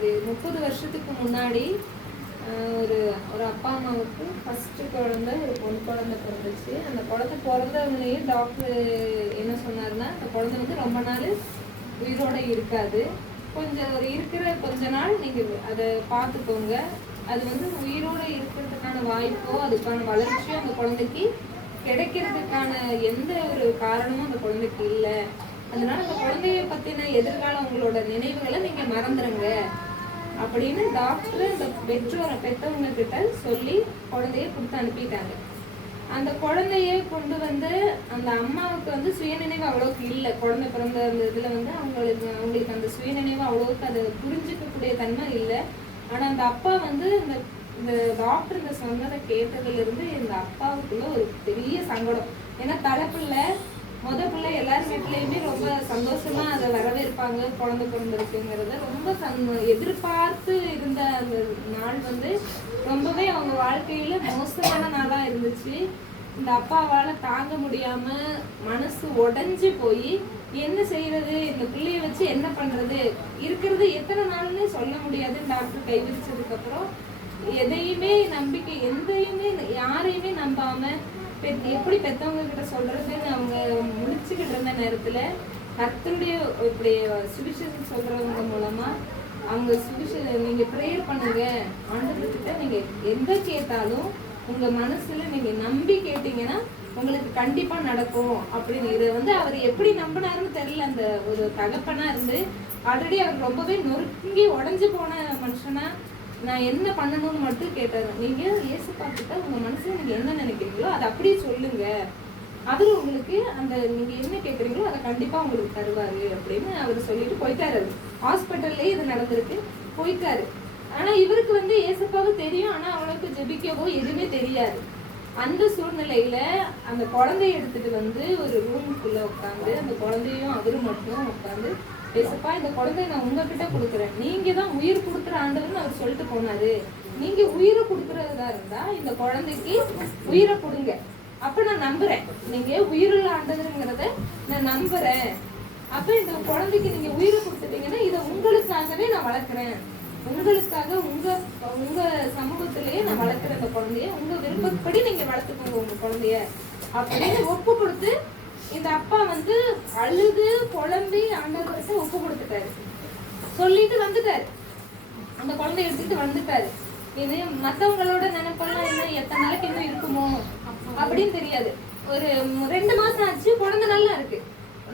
ஒரு முப்பது வருஷத்துக்கு முன்னாடி ஒரு ஒரு அப்பா அம்மாவுக்கு ஃபஸ்ட்டு குழந்தை ஒரு பொண்ணு குழந்தை பிறந்துச்சு. அந்த குழந்தை பிறந்தவங்களையும் டாக்டர் என்ன சொன்னார்னா அந்த குழந்தை வந்து ரொம்ப நாள் உயிரோட இருக்காது. கொஞ்சம் ஒரு இருக்கிற கொஞ்ச நாள் நீங்கள் அதை பார்த்துக்கோங்க. அது வந்து உயிரோட இருக்கிறதுக்கான வாய்ப்போ அதுக்கான வளர்ச்சியோ அந்த குழந்தைக்கு கிடைக்கிறதுக்கான எந்த ஒரு காரணமும் அந்த குழந்தைக்கு இல்லை. அதனால அந்த குழந்தைய பற்றின எதிர்காலம் உங்களோட நினைவுகளை நீங்கள் மறந்துடுங்க அப்படின்னு டாக்டர் அந்த பெற்றோரை பெற்றவங்க கிட்ட சொல்லி குழந்தைய கொடுத்து அனுப்பிட்டாங்க. அந்த குழந்தைய கொண்டு வந்து அந்த அம்மாவுக்கு வந்து சுயநினைவு அவ்வளோக்கு இல்லை. குழந்தை பிறந்த அந்த இதில் வந்து அவங்களுக்கு அவங்களுக்கு அந்த சுயநினைவு அவ்வளோக்கு அதை புரிஞ்சுக்கக்கூடிய தன்மை இல்லை. ஆனால் அந்த அப்பா வந்து இந்த இந்த டாக்டர் இந்த சொன்னதை கேட்டதுலேருந்து இந்த அப்பாவுக்குள்ள ஒரு பெரிய சங்கடம். ஏன்னா தலைப்பிள்ளை முத பிள்ளை எல்லார் வீட்லேயுமே ரொம்ப சந்தோஷமா அதை வரவேற்பாங்க குழந்தை பிறந்திருக்குங்கிறத. ரொம்ப சந் எதிர்பார்த்து இருந்த அந்த நாள் வந்து ரொம்பவே அவங்க வாழ்க்கையில மோசமான நாளா இருந்துச்சு. இந்த அப்பாவால தாங்க முடியாம மனசு உடஞ்சி போய் என்ன செய்யறது இந்த பிள்ளைய வச்சு என்ன பண்றது இருக்கிறது எத்தனை நாள்னு சொல்ல முடியாது. டாக்டர் கைவிரிச்சதுக்கு அப்புறம் எதையுமே நம்பிக்கை எந்தையுமே யாரையுமே நம்பாம பெத்- எப்படி பெத்தவங்க கிட்ட சொல்றதுன்னு நேரத்தில் கர்த்தருடைய இப்படி சுவிசேஷம் சொல்கிறவங்க மூலமாக அவங்க சுவிசே நீங்கள் ப்ரேயர் பண்ணுங்க. ஆண்டவர்கிட்ட நீங்கள் எந்த கேட்டாலும் உங்கள் மனசில் நீங்கள் நம்பி கேட்டிங்கன்னா உங்களுக்கு கண்டிப்பாக நடக்கும். அப்படின்னு இதை வந்து அவர் எப்படி நம்பினாருன்னு தெரியல. அந்த ஒரு தகப்பனாக இருந்து ஆல்ரெடி அவர் ரொம்பவே நொறுங்கி உடஞ்சி போன மனுஷனா நான் என்ன பண்ணணும்னு மட்டும் கேட்டார். நீங்கள் இயேசு பார்த்துட்டா உங்கள் மனசில் நீங்கள் என்ன நினைக்கிறீங்களோ அதை அப்படியே சொல்லுங்கள் அவர் உங்களுக்கு அந்த நீங்க என்ன கேட்குறீங்களோ அதை கண்டிப்பா உங்களுக்கு தருவாரு அப்படின்னு அவர் சொல்லிட்டு போயிட்டாரு ஹாஸ்பிட்டல்லே இது நடந்திருக்கு. போயிட்டாரு. ஆனா இவருக்கு வந்து ஏசப்பாவும் தெரியும். ஆனா அவனுக்கு ஜெபிக்கவோ எதுவுமே தெரியாது. அந்த சூழ்நிலையில அந்த குழந்தைய எடுத்துட்டு வந்து ஒரு ரூமுக்குள்ள உட்காந்து அந்த குழந்தையும் அவரும் மட்டும் உட்காந்து ஏசப்பா இந்த குழந்தைய நான் உங்ககிட்ட கொடுக்குறேன். நீங்க தான் உயிர் கொடுக்குற ஆண்டவர்னு அவர் சொல்லிட்டு போனாரு. நீங்க உயிரை கொடுக்கறதா இருந்தா இந்த குழந்தைக்கு உயிரை கொடுங்க. அப்ப நான் நம்புறேன். நீங்க உயிருள்ள ஆண்டதுங்கிறத நான் நம்புறேன். அப்ப இந்த குழந்தைக்கு நீங்க உயிரை கொடுத்துட்டீங்கன்னா இதை உங்களுக்காகவே நான் வளர்க்குறேன். உங்களுக்காக உங்க உங்க சமூகத்திலேயே நான் வளர்க்குறேன் இந்த குழந்தைய உங்க விருப்பப்படி நீங்க வளர்த்துக்கோங்க உங்க குழந்தைய அப்படின்னு ஒப்பு கொடுத்து இந்த அப்பா வந்து அழுது குழம்பி ஆண்டவர்கிட்ட ஒப்பு கொடுத்துட்டாரு சொல்லிட்டு வந்துட்டாரு. அந்த குழந்தைய எடுத்துட்டு வந்துட்டாரு. இது மத்தவங்களோட நினைப்பெல்லாம் என்ன எத்தனை நாளைக்கு இன்னும் இருக்குமோ அப்படின்னு தெரியாது. ஒரு ரெண்டு மாசம் ஆச்சு குழந்தை நல்லா இருக்கு.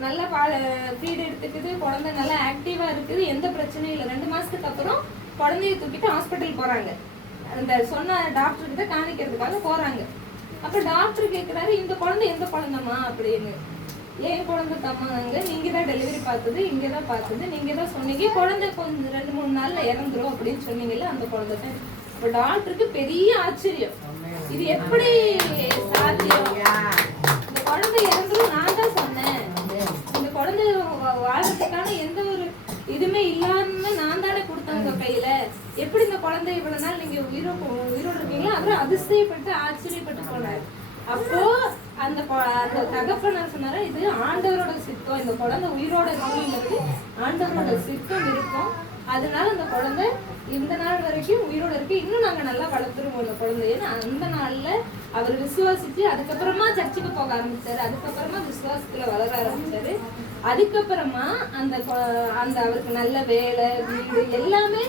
நல்லா பால் ஃபீடு எடுத்துக்குது குழந்தை நல்லா ஆக்டிவா இருக்குது எந்த பிரச்சனையும் இல்லை. ரெண்டு மாசத்துக்கு அப்புறம் குழந்தைய தூக்கிட்டு ஹாஸ்பிட்டல் போறாங்க. அந்த சொன்ன டாக்டர் கிட்ட காமிக்கிறதுக்காக போறாங்க. அப்ப டாக்டர் கேட்கிறாரு இந்த குழந்தை எந்த குழந்தைமா அப்படின்னு. ஏன் குழந்தை தம்மாங்க? நீங்க தான் டெலிவரி பார்த்தது இங்க தான் பார்த்தது நீங்க தான் சொன்னீங்க. குழந்தை கொஞ்சம் ரெண்டு மூணு நாள்ல இறந்துரும் அப்படின்னு சொன்னீங்கல்ல அந்த குழந்தை தான். இப்ப டாக்டருக்கு பெரிய ஆச்சரியம். இது எப்படி சாத்தியம்? இந்த குழந்தை இறந்துரும் நான் தான் சொன்னேன். இந்த குழந்தை வாழ்றதுக்கான எந்த ஒரு இதுவுமே இல்லாம நான் தானே கொடுத்தேன் உங்க கையில. எப்படி இந்த குழந்தை இவ்வளவு நாள் நீங்க உயிரோ உயிரோடு இருக்கீங்களோ அவரு அதிசயப்பட்டு ஆச்சரியப்பட்டு போனார். அப்போ அந்த அந்த தகப்பனார் சொன்னாரு? இது ஆண்டவரோட சித்தம். இந்த குழந்தை உயிரோட இருக்கணுங்கிறது ஆண்டவரோட சித்தம் இருக்கும். அதனால அந்த குழந்தை இந்த நாள் வரைக்கும் உயிரோட இருக்கு. இன்னும் நாங்க நல்லா வளர்த்துருவோம் இந்த குழந்தையன்னு அந்த நாள்ல அவர் விசுவாசிச்சு அதுக்கப்புறமா சர்ச்சுக்கு போக ஆரம்பிச்சாரு. அதுக்கப்புறமா விசுவாசத்துல வளர ஆரம்பிச்சாரு. அதுக்கப்புறமா அந்த அந்த அவருக்கு நல்ல வேலை வீடு எல்லாமே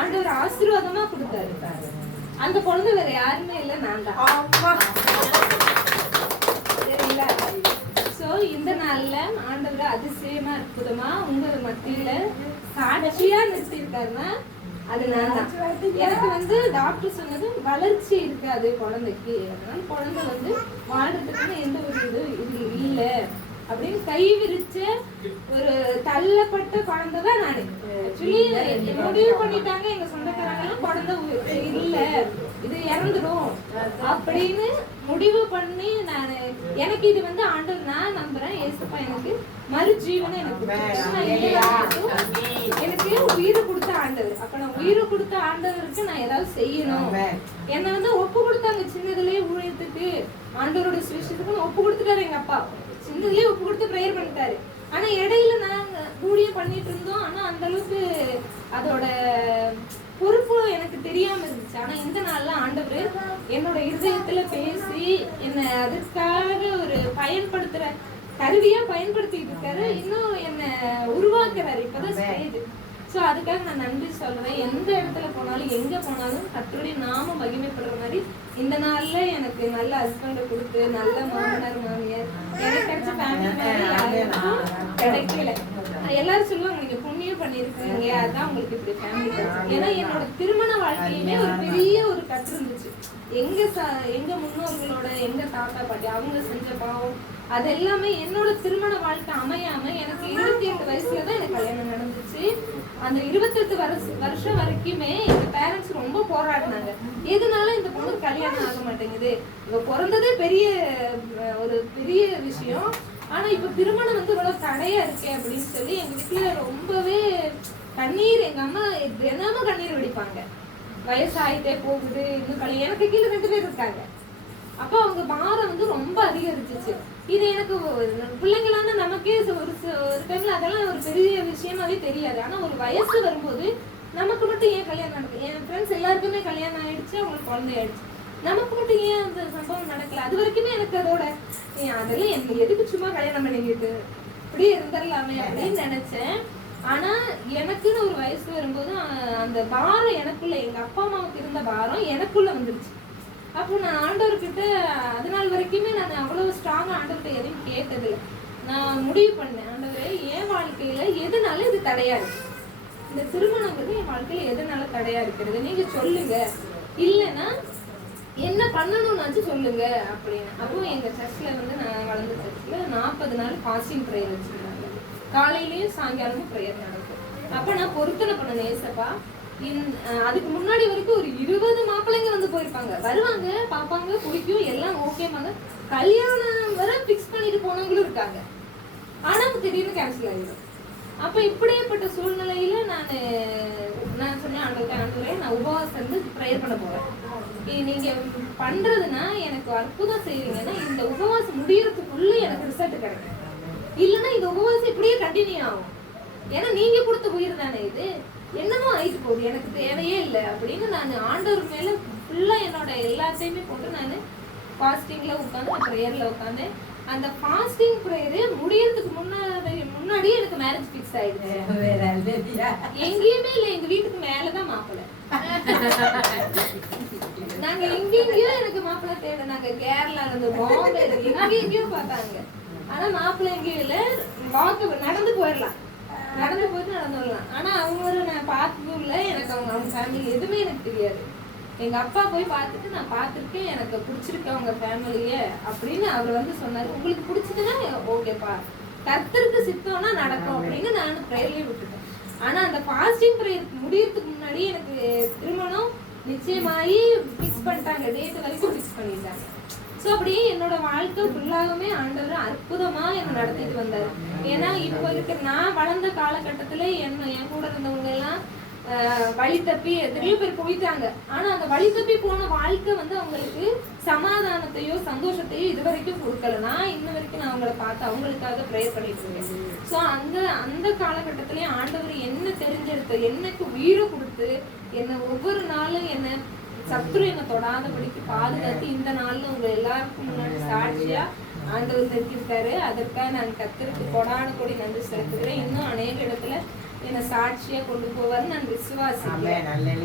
ஆண்டவர் ஆசீர்வாதமா கொடுத்தாரு. அந்த குழந்தை வேற யாருமே இல்லை நான் தான். சரிங்களா? சோ இந்த நாள்ல ஆண்டவர் அதிசயமா அற்புதமா உங்க மத்தியில சாட்சியா நிறுத்திருக்காருன்னா அது நான் தான். எனக்கு வந்து டாக்டர் சொன்னது வளர்ச்சி இருக்காது குழந்தைக்கு. அதனால குழந்தை வந்து வாழ்றதுக்குன்னு எந்த ஒரு இது இல்லை இல்ல. அப்படின்னு கை விரிச்ச ஒரு தள்ளப்பட்ட குழந்தை தான் நானு ஆக்சுவலி முடிவு பண்ணிட்டாங்க எங்க சொந்தக்காரங்க எல்லாம் குழந்தை இல்ல இது இறந்துடும் அப்படின்னு முடிவு பண்ணி நான் எனக்கு இது வந்து ஆண்டவர் நான் நம்புறேன் ஏசப்பா எனக்கு மறுஜீவனை எனக்கு எனக்கு உயிரை கொடுத்த ஆண்டவர். அப்ப நான் உயிரை கொடுத்த ஆண்டவருக்கு நான் ஏதாவது செய்யணும். என்னை வந்து ஒப்பு கொடுத்தாங்க சின்னதுலயே ஊழியத்துக்கு. ஆண்டவரோட சுவிசேஷத்துக்கு ஒப்பு கொடுத்துட்டாரு எங்க அப்பா. சின்னதுலயே ஒப்பு கொடுத்து ப்ரேயர் பண்ணிட்டாரு. ஆனா இடையில நாங்க ஊழியம் பண்ணிட்டு இருந்தோம். ஆனா அந்த அளவுக்கு அதோட பொறுப்பு எனக்கு தெரியாம இருந்துச்சு. ஆனா இந்த நாள்ல ஆண்டவர் என்னோட இருதயத்துல பேசி என்னை அதற்காக ஒரு பயன்படுத்துற கருவியா பயன்படுத்திட்டு இருக்காரு. இன்னும் என்ன உருவாக்குறாரு. இப்பதான் ஸ்டேஜ் சோ அதுக்காக நான் நன்றி சொல்றேன். எந்த இடத்துல போனாலும் எங்க போனாலும் கத்தருடைய நாம மகிமைப்படுற மாதிரி இந்த நாள்ல எனக்கு நல்ல ஹஸ்பண்டை கொடுத்து நல்ல மாமனார் மாமியார் எனக்கு கிடைச்ச ஃபேமிலி கிடைக்கல எல்லாரும் சொல்லுவாங்க நீங்க புண்ணியம் பண்ணிருக்கீங்க அதான் உங்களுக்கு இப்படி ஃபேமிலி ஏன்னா என்னோட திருமண வாழ்க்கையுமே ஒரு பெரிய ஒரு கற்று இருந்துச்சு. எங்க எங்க முன்னோர்களோட எங்க தாத்தா பாட்டி அவங்க செஞ்ச பாவம் அது எல்லாமே என்னோட திருமண வாழ்க்கை அமையாம எனக்கு இருபத்தி எட்டு வயசுல தான் எனக்கு கல்யாணம் நடந்துச்சு. அந்த இருபத்தெட்டு வருஷம் வருஷம் வரைக்குமே எங்க பேரண்ட்ஸ் ரொம்ப போராடினாங்க. எதனால இந்த பொண்ணு கல்யாணம் ஆக மாட்டேங்குது? இவ பிறந்ததே பெரிய ஒரு பெரிய விஷயம். ஆனா இப்ப திருமணம் வந்து இவ்வளவு தடையா இருக்கே அப்படின்னு சொல்லி எங்க வீட்டுல ரொம்பவே கண்ணீர் எங்க அம்மா தினமும் கண்ணீர் வெடிப்பாங்க. வயசாயிட்டே போகுது இன்னும் கல்யாணம் எனக்கு கீழே ரெண்டு பேர் இருக்காங்க. அப்போ அவங்க பாரம் வந்து ரொம்ப அதிகரிச்சிச்சு. இது எனக்கு பிள்ளைங்களான நமக்கே ஒரு ஒரு டைம்ல அதெல்லாம் ஒரு பெரிய விஷயமாவே தெரியாது. ஆனா ஒரு வயசு வரும்போது நமக்கு மட்டும் ஏன் கல்யாணம் நடக்குது என் ஃப்ரெண்ட்ஸ் எல்லாருக்குமே கல்யாணம் ஆயிடுச்சு அவங்களுக்கு குழந்தை ஆயிடுச்சு நமக்கு மட்டும் ஏன் அந்த சம்பவம் நடக்கல? அது வரைக்குமே எனக்கு அதோட ஏன் அதெல்லாம் என்ன எதுக்கு சும்மா கல்யாணம் பண்ணிக்கிட்டு? இப்படியே இருந்துடலாமே அப்படின்னு நினைச்சேன். ஆனா எனக்குன்னு ஒரு வயசு வரும்போது அந்த பாரம் எனக்குள்ள எங்க அப்பா அம்மாவுக்கு இருந்த பாரம் எனக்குள்ள வந்துருச்சு. அப்போ நான் ஆண்டவர்கிட்ட அது நாள் வரைக்குமே நான் அவ்வளவு ஸ்ட்ராங்காக ஆண்டவர்கிட்ட எதையும் கேட்டதில்லை. நான் முடிவு பண்ணேன் ஆண்டவரே என் வாழ்க்கையில எதுனாலும் இது தடையா இருக்கு? இந்த திருமணங்கிறது என் வாழ்க்கையில எதனால தடையா இருக்கிறது? நீங்க சொல்லுங்க. இல்லைன்னா என்ன பண்ணணும்னாச்சு சொல்லுங்க அப்படின்னு. அப்போ எங்க சர்ச்சில் வந்து நான் வளர்ந்த சர்ச்சில் நாற்பது நாள் ஃபாஸ்டிங் ப்ரேயர் வச்சிருந்தாங்க. காலையிலயும் சாயங்காலமும் ப்ரேயர் நடக்கும். அப்போ நான் பொருத்தனை பண்ண ஏசப்பா. இன் அதுக்கு முன்னாடி வரைக்கும் ஒரு இருபது இருப்பாங்க. வருவாங்க பார்ப்பாங்க பிடிக்கும் எல்லாம் ஓகேமாங்க கல்யாணம் வர ஃபிக்ஸ் பண்ணிட்டு போனவங்களும் இருக்காங்க. ஆனால் திடீர்னு கேன்சல் ஆகிடும் அப்போ இப்படியேப்பட்ட சூழ்நிலையில நான் நான் சொன்னேன் ஆண்டவரே ஆண்டவரே நான் உபவாசம் இருந்து ப்ரேயர் பண்ண போகிறேன் நீங்கள் பண்ணுறதுன்னா எனக்கு அற்புதம் செய்வீங்கன்னா இந்த உபவாசம் முடியறதுக்குள்ளே எனக்கு ரிசல்ட் கிடைக்கும். இல்லைன்னா இந்த உபவாசம் இப்படியே கண்டினியூ ஆகும். ஏன்னா நீங்கள் கொடுத்த உயிர் தானே இது. என்னமோ ஆயிட்டு போகுது. எனக்கு தேவையே இல்லை அப்படின்னு நான் ஆண்டவர் மேலே ஃபுல்லா என்னோட எல்லாத்தையுமே போட்டு நான் ஃபாஸ்டிங்ல உட்காந்து ப்ரேயர்ல உட்காந்து அந்த ஃபாஸ்டிங் ப்ரேயரு முடியறதுக்கு முன்னாடி முன்னாடியே எனக்கு மேரேஜ் ஃபிக்ஸ் ஆயிடுச்சு? எங்கேயுமே இல்ல எங்க வீட்டுக்கு மேலதான் மாப்பிள்ளை. நாங்க எங்கெங்கயோ எனக்கு மாப்பிள்ளை தேட நாங்க கேரளா இருந்து பாம்பே இருந்து பார்த்தாங்க. ஆனா மாப்பிள்ளை எங்கேயும் இல்ல. வாக்கு நடந்து போயிடலாம். நடந்து போயிட்டு நடந்து வரலாம். ஆனா அவங்க நான் பார்த்ததும் இல்ல. எனக்கு அவங்க அவங்க ஃபேமிலி எதுவுமே எனக்கு தெரியாது. எங்க அப்பா போய் பார்த்துட்டு நான் பார்த்துருக்கேன் எனக்கு பிடிச்சிருக்கு அவங்க ஃபேமிலிய அப்படின்னு அவர் வந்து சொன்னாரு. உங்களுக்கு பிடிச்சதுன்னா ஓகேப்பா கர்த்தருக்கு சித்தம்னா நடக்கும் அப்படின்னு நான் ப்ரேயர்லயே விட்டுட்டேன். ஆனா அந்த ஃபாஸ்டிங் ப்ரேயர் முடியறதுக்கு முன்னாடி எனக்கு திருமணம் நிச்சயமாயி ஃபிக்ஸ் பண்ணிட்டாங்க. டேட் வரைக்கும் ஃபிக்ஸ் பண்ணிட்டாங்க. ஸோ அப்படியே என்னோட வாழ்க்கை ஃபுல்லாகவே ஆண்டவர் அற்புதமா என்னை நடத்திட்டு வந்தாரு. ஏன்னா இப்போ இருக்கிற நான் வளர்ந்த காலகட்டத்துல என்ன என் கூட இருந்தவங்க எல்லாம் வழி தப்பி எத்தனையோ பேர் போயிட்டாங்க. ஆனா அந்த வழி தப்பி போன வாழ்க்கை வந்து அவங்களுக்கு சமாதானத்தையோ சந்தோஷத்தையோ இது வரைக்கும் கொடுக்கல. நான் இன்ன வரைக்கும் நான் அவங்கள பார்த்து அவங்களுக்காக ப்ரேயர் பண்ணிட்டு இருக்கேன். ஸோ அந்த அந்த காலகட்டத்திலயும் ஆண்டவர் என்ன தெரிஞ்செடுத்து எனக்கு உயிரை கொடுத்து என்னை ஒவ்வொரு நாளும் என்ன சத்ரு என்னை தொடாதபடிக்கு பாதுகாத்து இந்த நாள்ல உங்க எல்லாருக்கும் முன்னாடி சாட்சியா ஆண்டவர் தெரிஞ்சிருக்காரு அதற்காக நான் கத்தருக்கு கொடான கொடி நன்றி செலுத்துகிறேன். இன்னும் அநேக இடத்துல என்னை சாட்சியா கொண்டு போவார் நான் விசுவாசிக்கிறேன்